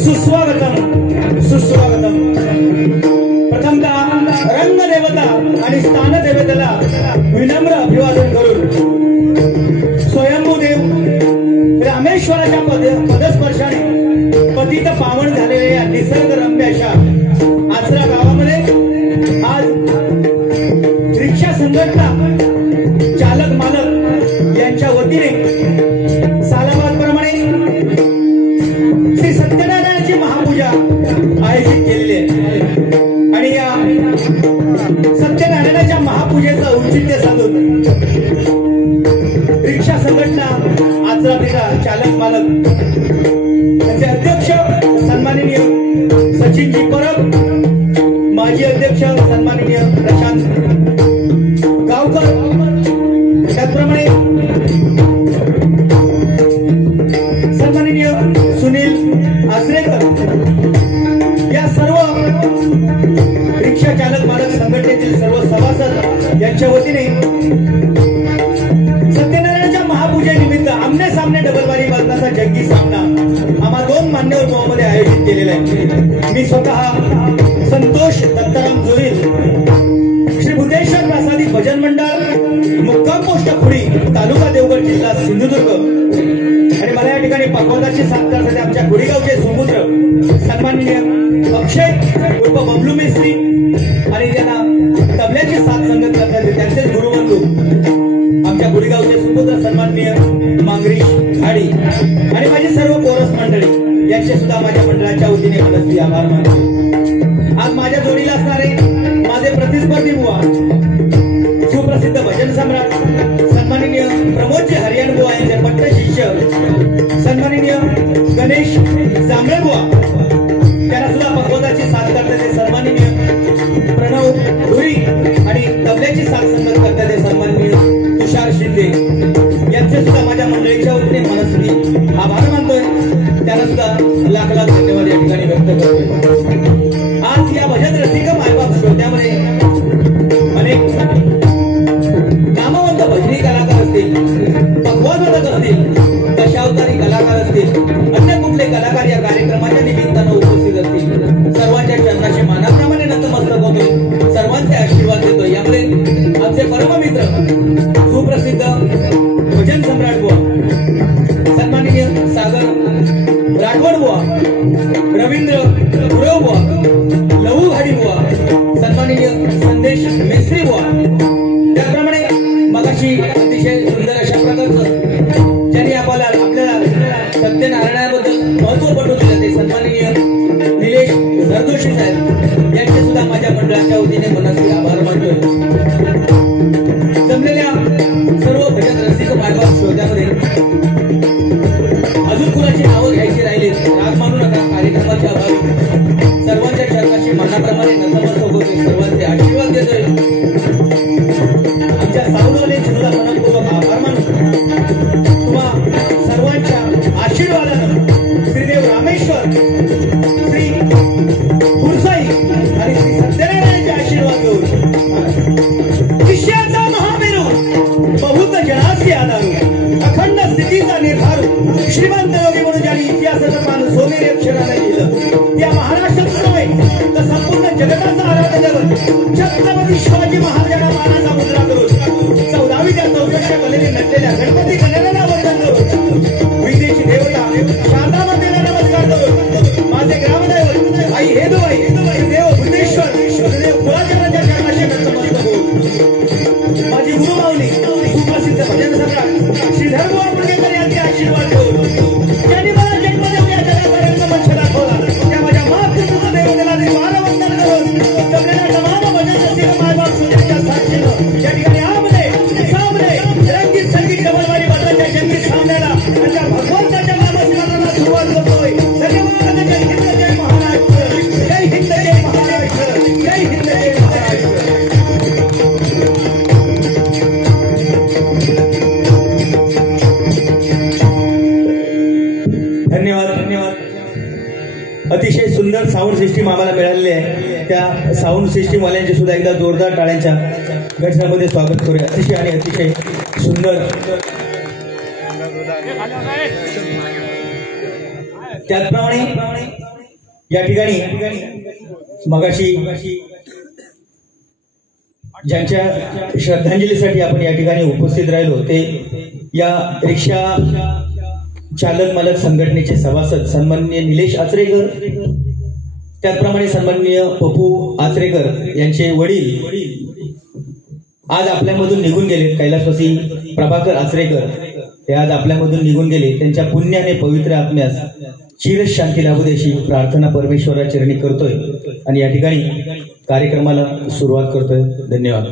सुस्वागतम सुस्वागतम। प्रथमतः रंगदेवता आणि स्थानदेवतेला विनम्र अभिवादन करून स्वयंभूदेव रामेश्वराच्या पदस्पर्शाने पतित पावन झालेल्या या निसर्गरम्य अशा आचरा गावामध्ये आज रिक्षा संघटना चालक मालक यांच्या वतीने सालाबादप्रमाणे श्री सत्यनारायणाची महापूजा आयोजित केलेली आहे आणि या सत्यनारायणाच्या महापूजेचं औचित्य साधून रिक्षा संघटना आचरा पिता चालक मालक त्यांचे अध्यक्ष सन्माननीय सचिनजी परब, माजी अध्यक्ष सन्माननीय प्रशांत गावकर, त्याचप्रमाणे सन्माननीय सुनील आसरेकर या सर्व रिक्षा चालक मालक संघटनेतील सर्व सभासद यांच्या वतीने सत्यनारायणाच्या महापूजेनिमित्त आमने सामने डबलबारी बांधण्याचा जंगी सामना आम्हा दोन मान्यवर गावामध्ये आयोजित केलेला आहे। मी स्वतः संतोष दत्ताराम जोईल, श्री बुद्धेश्वर प्रासादी भजन मंडळ, मुक्काम पोस्ट पुडी, तालुका देवगड, जिल्हा सिंधुदुर्ग आणि मला या ठिकाणी पकवानाची साथ करण्यासाठी आमच्या गुडीगावचे सुपुत्र सन्माननीय अक्षय उर्फ बबलू मेस्त्री आणि त्यांना तबल्याची साथ संगत करण्याचे त्यांचेच गुरुबंधू आमच्या गुडीगावचे सुपुत्र सन्माननीय मांगरीश घाडी आणि माझी सर्व कोरस मंडळी यांचे सुद्धा माझ्या मंडळाच्या वतीने मनस्वी आभार मानतो। आज माझ्या जोडीला असणारे माझे प्रतिस्पर्धी बुवा सुप्रसिद्ध भजन सम्राट सन्माननीय प्रमोदजी हरियाण बुवा यांचे पट्ट शिष्य सन्माननीय गणेश जांभळे बुवा, त्यांना सुद्धा पकवानाची साथ करण्याचे सन्माननीय प्रणव धुरी आणि तबल्याची साथ संगत करण्याचे सन्माननीय तुषार शिंदे यांचे सुद्धा माझ्या मंडळीच्या वतीने मनस्वी आभार मानतोय। त्यांना सुद्धा लाख लाख धन्यवाद या ठिकाणी व्यक्त करतोय। आज या भजन रसिक मायबाप श्रोत्यामध्ये अनेक नामवंत भजनी कलाकार असतील, पकवानवादक असतील, दशावतारी कलाकार असतील, अन्य कुठले कलाकार या कार्यक्रमाच्या निमित्तानं उपस्थित असतील, सर्वांच्या चरणाशी मानाप्रमाणे नतमस्तक होतोय, सर्वांचे आशीर्वाद देतोय। यामध्ये आमचे परममित्र सुप्रसिद्ध सन्माननीय संदेश मेस्त्री बुवा, त्याप्रमाणे मगाशी अतिशय सुंदर अशा प्रकारचं ज्यांनी आपल्या सत्यनारायणाबद्दल महत्व पटवून दिलं ते सन्माननीय निलेश सरदोशी साहेब यांचे सुद्धा माझ्या मंडळाच्या वतीने मनाचे आभार मानतोय. जमलेल्या सर्व भजन रसिक मायबाप श्रोत्यामध्ये अजून कुणाची नावं घ्यायची राहिली राग मानू नका. कार्यक्रमाच्या अभावी सर्वांच्या चरणाशी मनाप्रमाणे नतमस्तक होते, सर्वांचे आशीर्वाद देतोय. आमच्या सावधवाल्यांचे सुद्धा मनपूर्वक आभार मानतो. तुम्हा सर्वांच्या आशीर्वादानं श्रीदेव रामेश्वर, श्री गुरुसाई आणि श्री सत्यनारायणांचे आशीर्वाद घेऊन विषयाचा महामेरू बहुत जनासी आधारू अखंड स्थितीचा निर्धारू श्रीमंत योगी म्हणून ज्यांनी इतिहासाचं मान सोनेरी अक्षराने लिहिलं त्या महाराष्ट्रात नव्हे तर संपूर्ण जगताचा आराध्य दैवत छत्रपती शिवाजी महाराजांना मानाचा मुद्रा करून 14वी त्या 64च्या कलेने नटलेल्या गणपती गणरायाला वंदन करून विदेशी देवता शारदामातेला नमस्कार करून माझे ग्रामदैवत आई हेदुबाई देव भूतेश्वर देव कुळाचरणाच्या चरणाशी नतमस्तक होऊन माझी गुरुमाऊली सुप्रसिद्ध भजन सम्राट श्रीधर बुवा पुणेकर यांचे आशीर्वाद घेऊन ज्यांनी मला जन्म देऊन या जगापर्यंत मंच दाखवला त्या माझ्या मातृत्व देवतेला देवाला वंदन करून जमलेल्या तमाम भजन रसिक मायबाप सूर्याच्या साक्षीनं या ठिकाणी सामने रंगीत संगीत डबलवारी बदलाच्या जंगीत सामन्याला आणि भगवंताच्या नामस्मरणाला सुरुवात करतोय. धन्यवाद. जय हिंद जय महाराष्ट्र, जय हिंद जय महाराष्ट्र, जय हिंद जय महाराष्ट्र. धन्यवाद. अतिशय सुंदर साऊंड सिस्टीम आम्हाला मिळालेली आहे. त्या साऊंड सिस्टीम वाल्यांचे सुद्धा एकदा जोरदार टाळ्यांच्या गजरामध्ये स्वागत करूया. अतिशय आणि अतिशय सुंदर. त्याचप्रमाणे या ठिकाणी मगाशी ज्यांच्या श्रद्धांजलीसाठी आपण या ठिकाणी उपस्थित राहिलो ते या रिक्षा चालक मालक संघटनेचे सभासद सन्माननीय निलेश आचरेकर, त्याचप्रमाणे सन्माननीय पप्पू आचरेकर यांचे वडील आज आपल्यामधून निघून गेले. कैलासवासी प्रभाकर आचरेकर हे आज आपल्यामधून निघून गेले. त्यांच्या पुण्याने पवित्र आत्म्यास चिरश शांती लाभू दे अशी प्रार्थना परमेश्वराच्या चरणी करतोय आणि या ठिकाणी कार्यक्रमाला सुरुवात करतोय. धन्यवाद.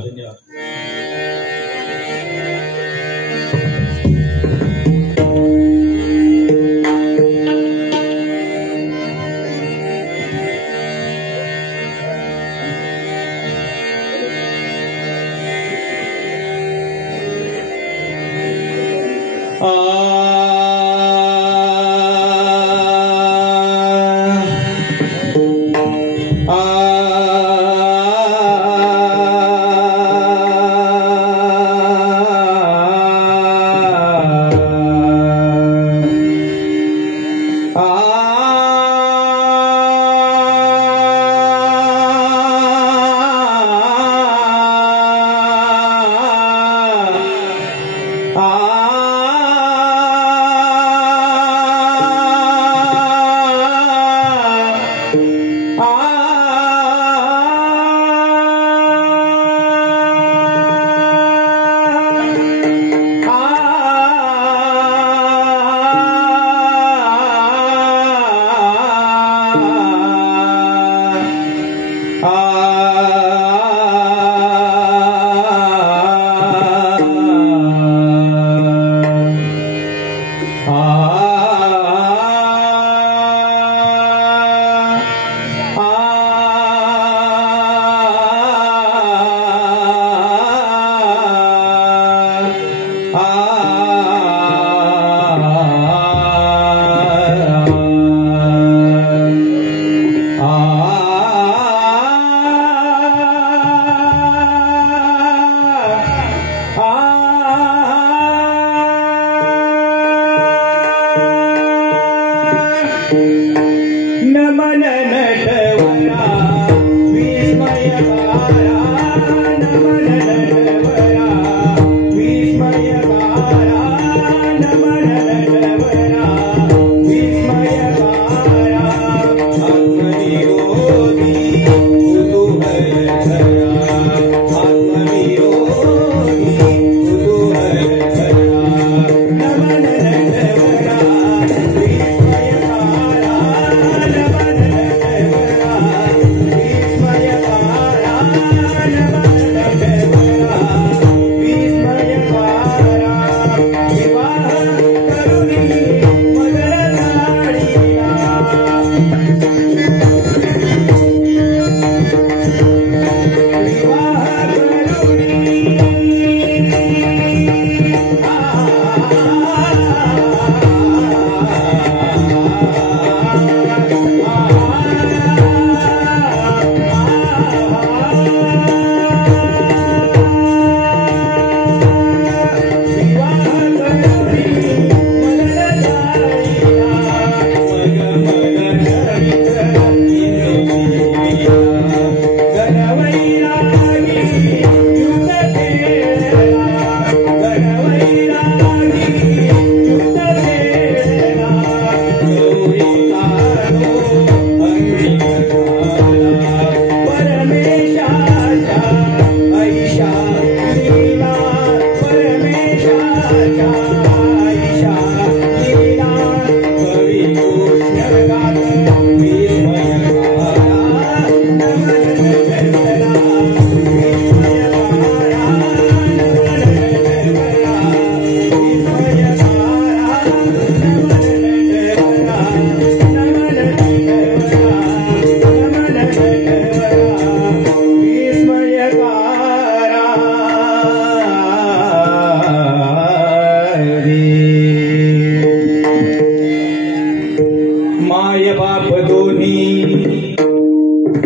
माय बाप दोन्ही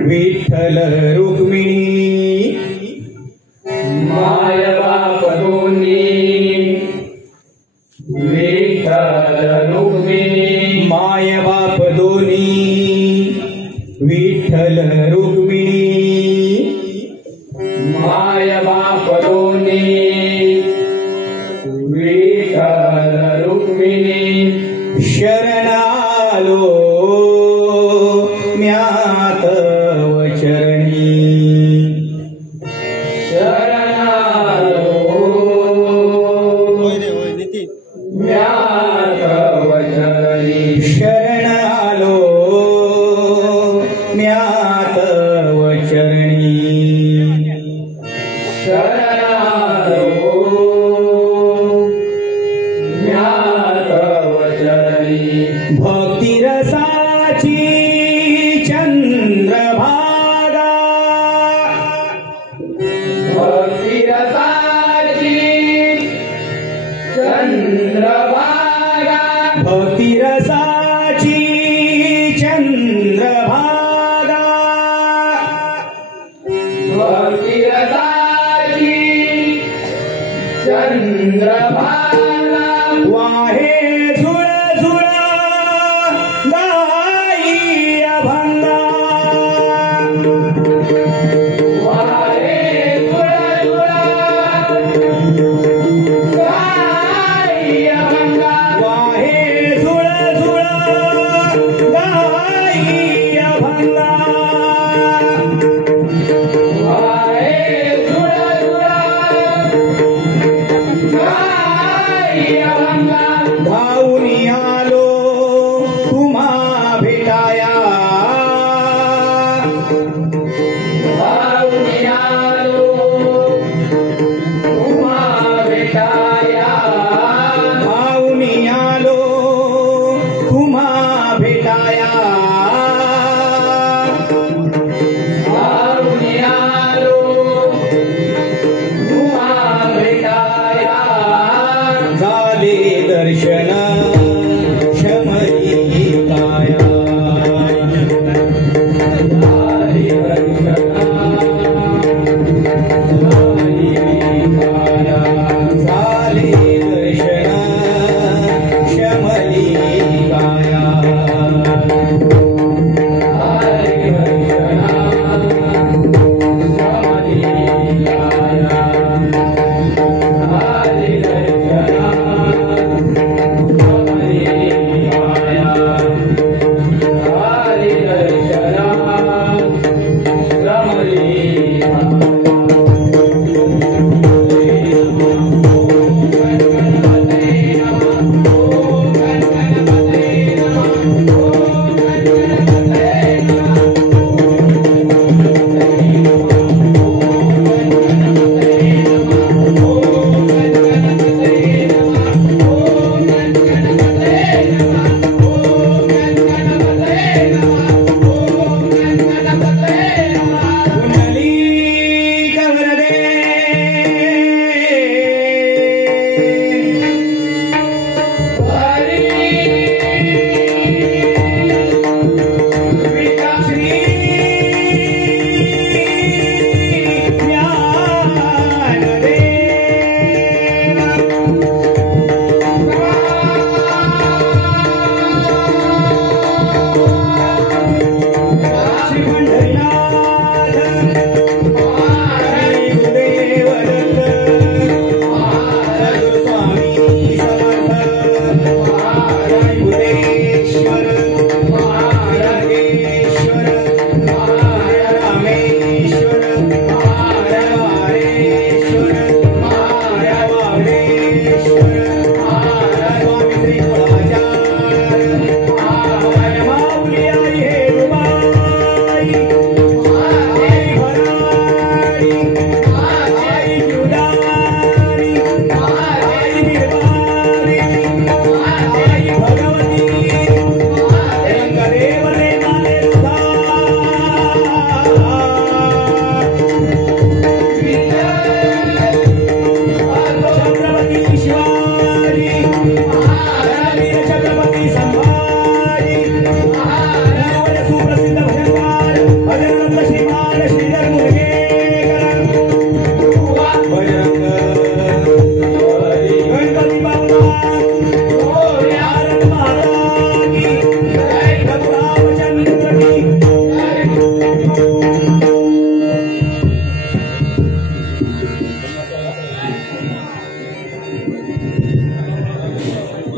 विठ्ठल रुक्मिणी, माय बाप दोन्ही विठ्ठल रुक्मिणी, माय बाप दोन्ही विठ्ठल रुक्मिणी, माय बाप दोन्ही विठ्ठल रुक्मिणी, शरणालो म्यात वचरणी, शरणालो म्यात वचरणी, शरणालो म्यात वचरणी, शरणालो म्यात वचरणी, भक्ती रसाची चंद्रभागा, भक्ती रसाची चंद्रभागा, भक्ती रसाची चंद्रभागा, भक्ती रसाची चंद्रभागा, वाहे झुळ झुळ गाई अभंगा, वारे तुळा तुळा गाई अभंगा, वाहे झुळ झुळ गाई अभंगा, वारे तुळा तुळा गाई अभंगा, धावून आलो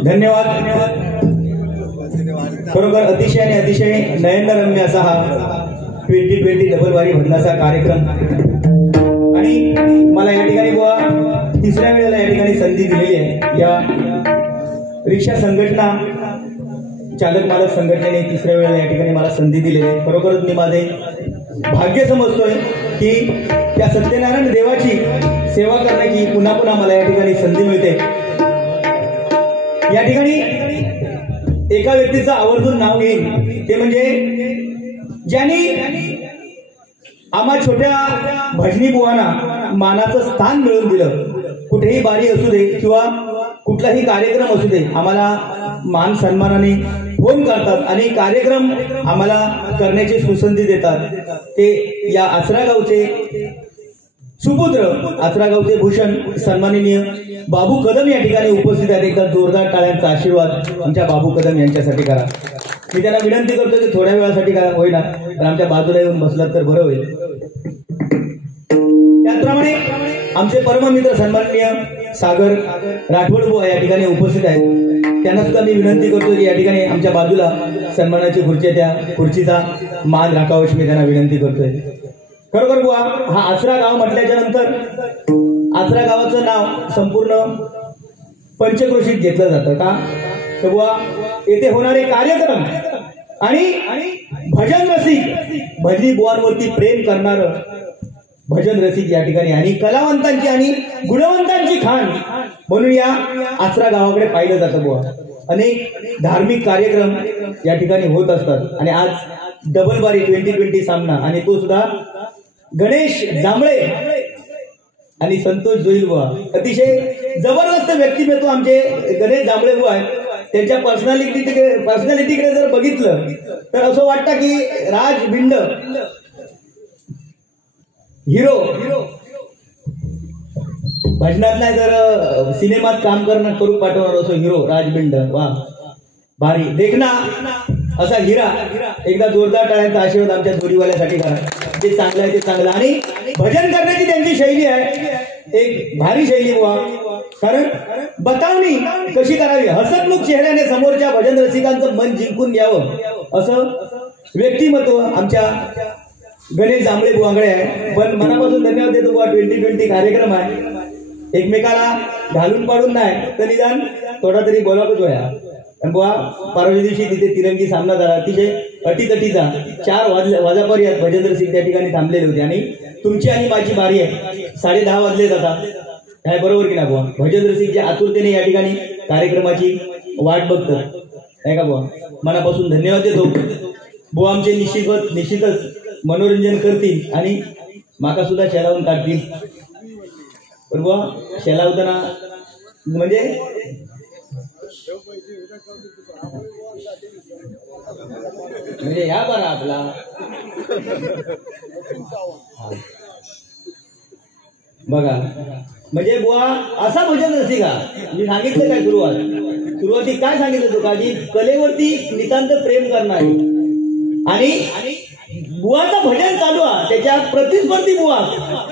धन्यवाद धन्यवाद. खरोखर अतिशय आणि अतिशय नयनरम्य असा हा 2020 डबलवारी भजनाचा कार्यक्रम. आणि मला या ठिकाणी बुवा तिसऱ्या वेळेला या ठिकाणी संधी दिलेली आहे. या रिक्षा संघटना चालक मालक संघटनेने तिसऱ्या वेळेला या ठिकाणी मला संधी दिलेली आहे. खरोखरच मी माझे भाग्य समजतोय की त्या सत्यनारायण देवाची सेवा करण्याची पुन्हा पुन्हा मला या ठिकाणी संधी मिळते. या ठिकाणी एका व्यक्तीचं आवर्जून नाव घेईन, ते म्हणजे ज्यांनी आम्हा छोट्या भजनी बुवांना मानाचं स्थान मिळवून दिलं. कुठेही बारी असू दे किंवा कुठलाही कार्यक्रम असू दे, आम्हाला मान सन्मानाने फोन करतात आणि कार्यक्रम आम्हाला करण्याची सुसंधी देतात. ते या आचरा गावचे सुपुत्र, आचरा गावचे भूषण सन्माननीय बाबू कदम या ठिकाणी उपस्थित आहेत. एकदा जोरदार टाळ्यांचा आशीर्वाद आमच्या बाबू कदम यांच्यासाठी करा. मी त्यांना विनंती करतो की थोड्या वेळासाठी करा होईना, तर आमच्या बाजूला येऊन बसलात तर बरं होईल. त्याचप्रमाणे आमचे परममित्र सन्माननीय सागर राठोड बुवा या ठिकाणी उपस्थित आहेत. त्यांना सुद्धा मी विनंती करतो की या ठिकाणी आमच्या बाजूला सन्मानाची खुर्ची, त्या खुर्चीचा मान राखावयाची मी त्यांना विनंती करतोय. खरोखर बुवा हा आचरा गाव म्हटल्याच्या नंतर आचरा गावाचं नाव संपूर्ण पंचक्रोशीत घेतलं जातं का, तर बुवा येथे होणारे कार्यक्रम आणि भजन रसिक, भजनी बुवांवरती प्रेम करणारं भजन रसिक या ठिकाणी आणि कलावंतांची आणि गुणवंतांची खाण म्हणून या आचरा गावाकडे पाहिलं जातं बुवा. अनेक धार्मिक कार्यक्रम या ठिकाणी होत असतात आणि आज डबलबारी 2020 सामना, आणि तो सुद्धा गणेश जांभळे आणि संतोष जोईल बुवा. अतिशय जबरदस्त व्यक्तिमत्व आमचे गणेश जांभळे बुवा आहेत. त्यांच्या पर्सनॅलिटीकडे जर बघितलं तर असं वाटतं की राज भिंड हिरो भजनात नाही तर सिनेमात काम करू पाठवणार असो हिरो राजबिंड. वा भारी देखना असा हिरा. एकदा जोरदार टाळ्यांचा आशीर्वाद आमच्या जोडीवाल्यासाठी करा. ते चांगलं आहे, ते चांगलं. आणि भजन करण्याची त्यांची शैली आहे, एक भारी शैली बुवा. कारण बतावणी कशी करावी, हसतमुख चेहऱ्याने समोरच्या भजन रसिकांचं मन जिंकून घ्यावं असं व्यक्तिमत्व आमच्या गणेश जांभळे बुवांकडे आहे. पण मनापासून धन्यवाद देतो बुवा. 2020 कार्यक्रम आहे, एकमेकाला घालून पाडून नाही तर निदान थोडा तरी बोलावच होया. बुवा परवा दिवशी तिथे तिरंगी सामना झाला, अतिशय अटीतटीचा. 4 वाजेपर्यंत भजन रसिक त्या ठिकाणी थांबलेले होते आणि तुमची आणि माझी बारी आहे. 10:30 वाजले जातात, काय बरोबर की ना बुवा. भजन रसिक जे आतुरतेने या ठिकाणी कार्यक्रमाची वाट बघतात, आहे का बुवा. मनापासून धन्यवाद देतो बुवा. आमचे निश्चितच मनोरंजन करतील आणि माका सुद्धा शेलावून काढतील. पण बुवा शेलावताना म्हणजे या बरा आपला बघा. म्हणजे बुवा असा भजन रसिका मी सांगितलं काय सुरुवाती काय सांगितलं तो का, की कलेवरती नितांत प्रेम करणारी आणि बुवाचं भजन चालू आहे, त्याच्या प्रतिस्पर्धी बुवा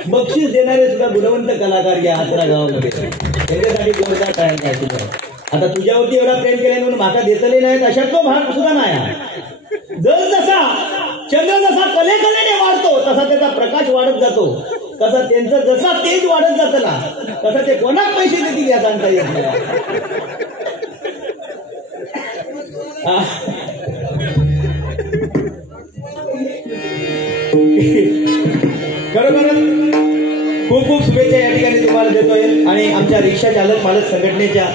बक्षीस देणारे सुद्धा गुणवंत कलाकार या आचरा गावामध्ये. त्यांच्यासाठी जोरदार टाळ्या काय. आता तुझ्यावरती एवढा प्रेम केल्याने म्हणून माका देतले नाहीत अशा तो भाग सुद्धा नाही. जसा चंद्र जसा कलेने वाढतो तसा त्याचा प्रकाश वाढत जातो, तसा त्यांचं जसा तेज वाढत जातं ना तसा ते कोणाक पैसे देतील या सांगता येत नाही. खरोखरच खूप खूप शुभेच्छा या ठिकाणी तुम्हाला देतोय. आणि आमच्या रिक्षा चालक मालक संघटनेच्या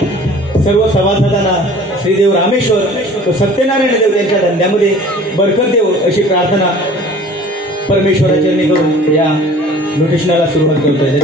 सर्व सभासदांना श्रीदेव रामेश्वर सत्यनारायण देव यांच्या धंद्यामध्ये बरकत देव अशी प्रार्थना परमेश्वराचरणी करून या नोटिशनाला सुरुवात करतोय.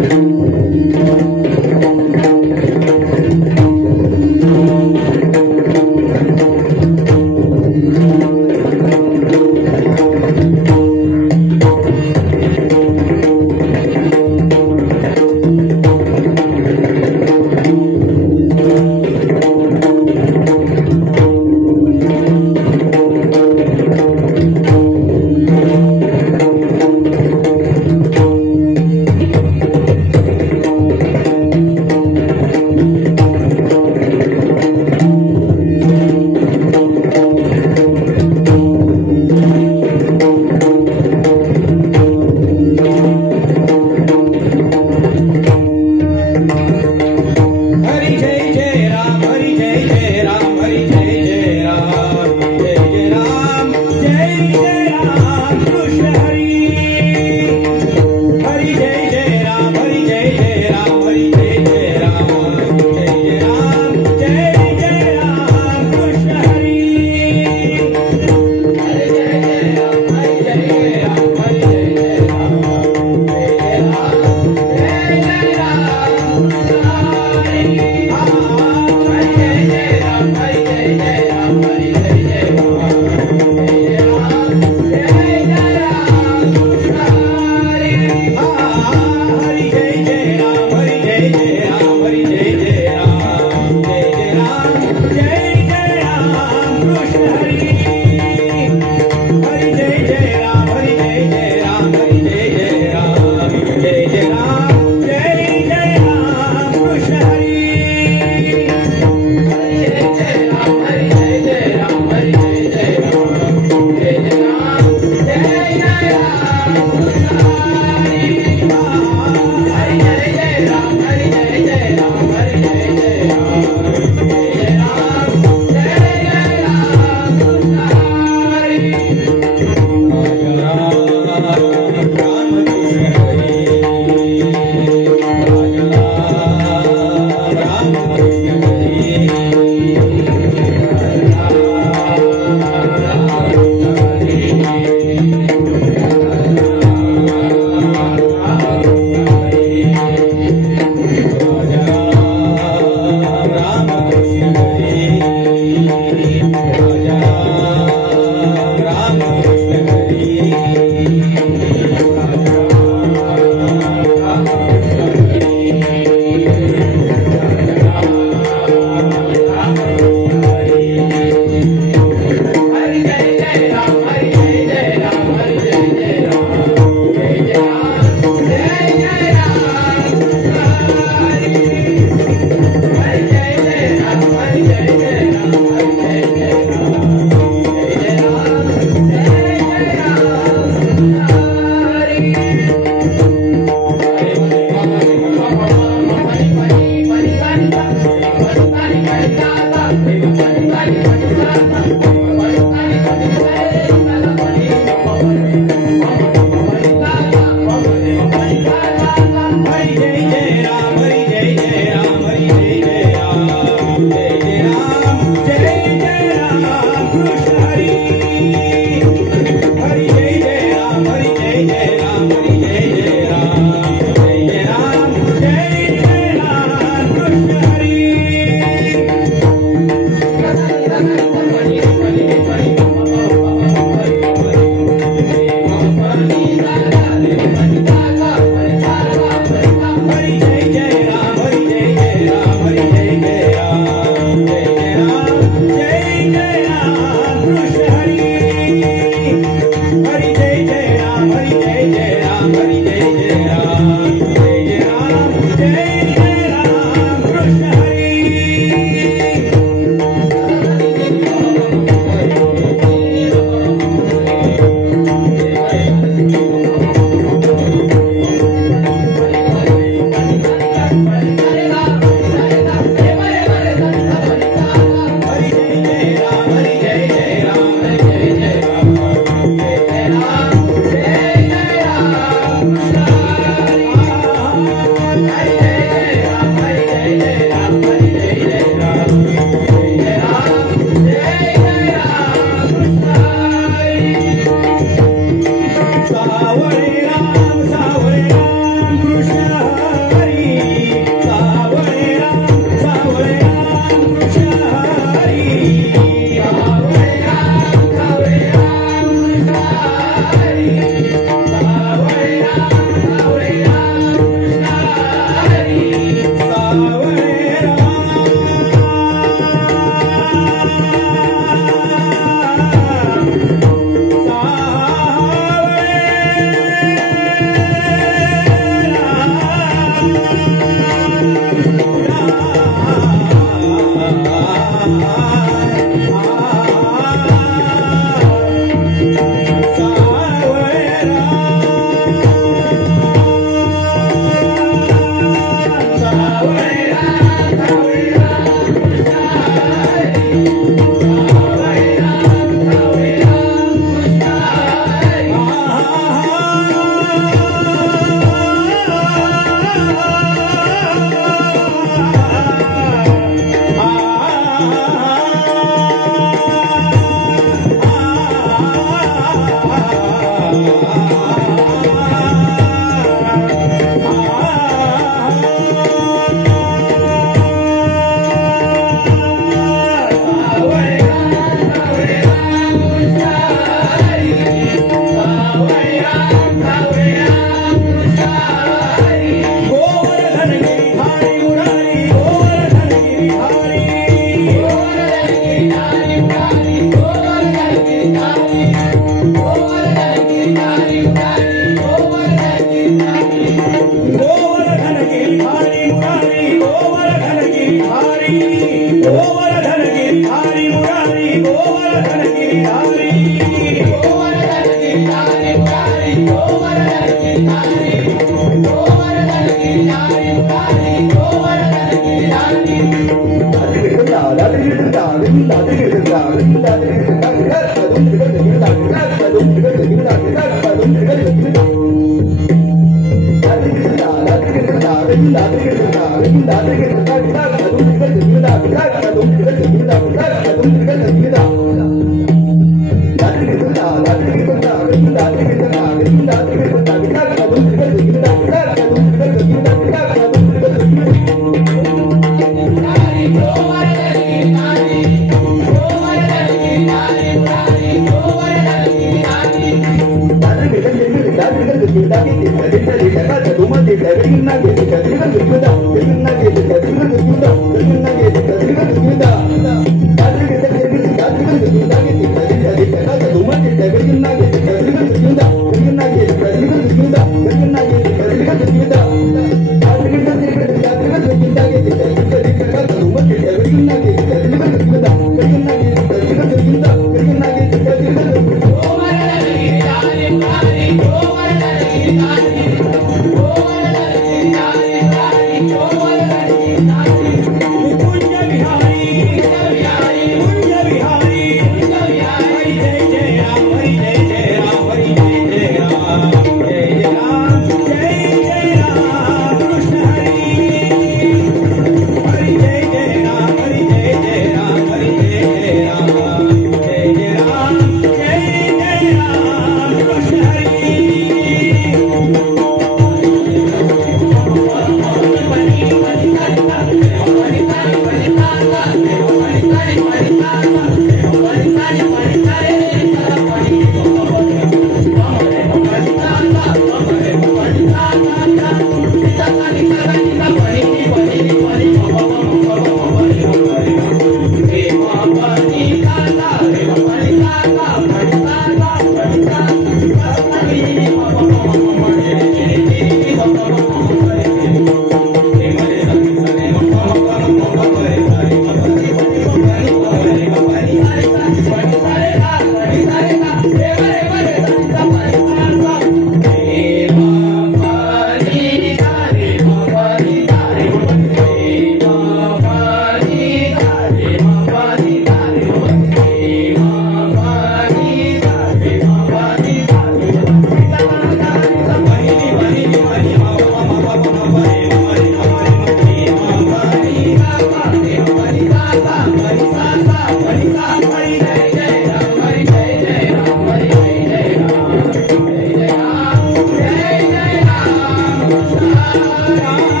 राम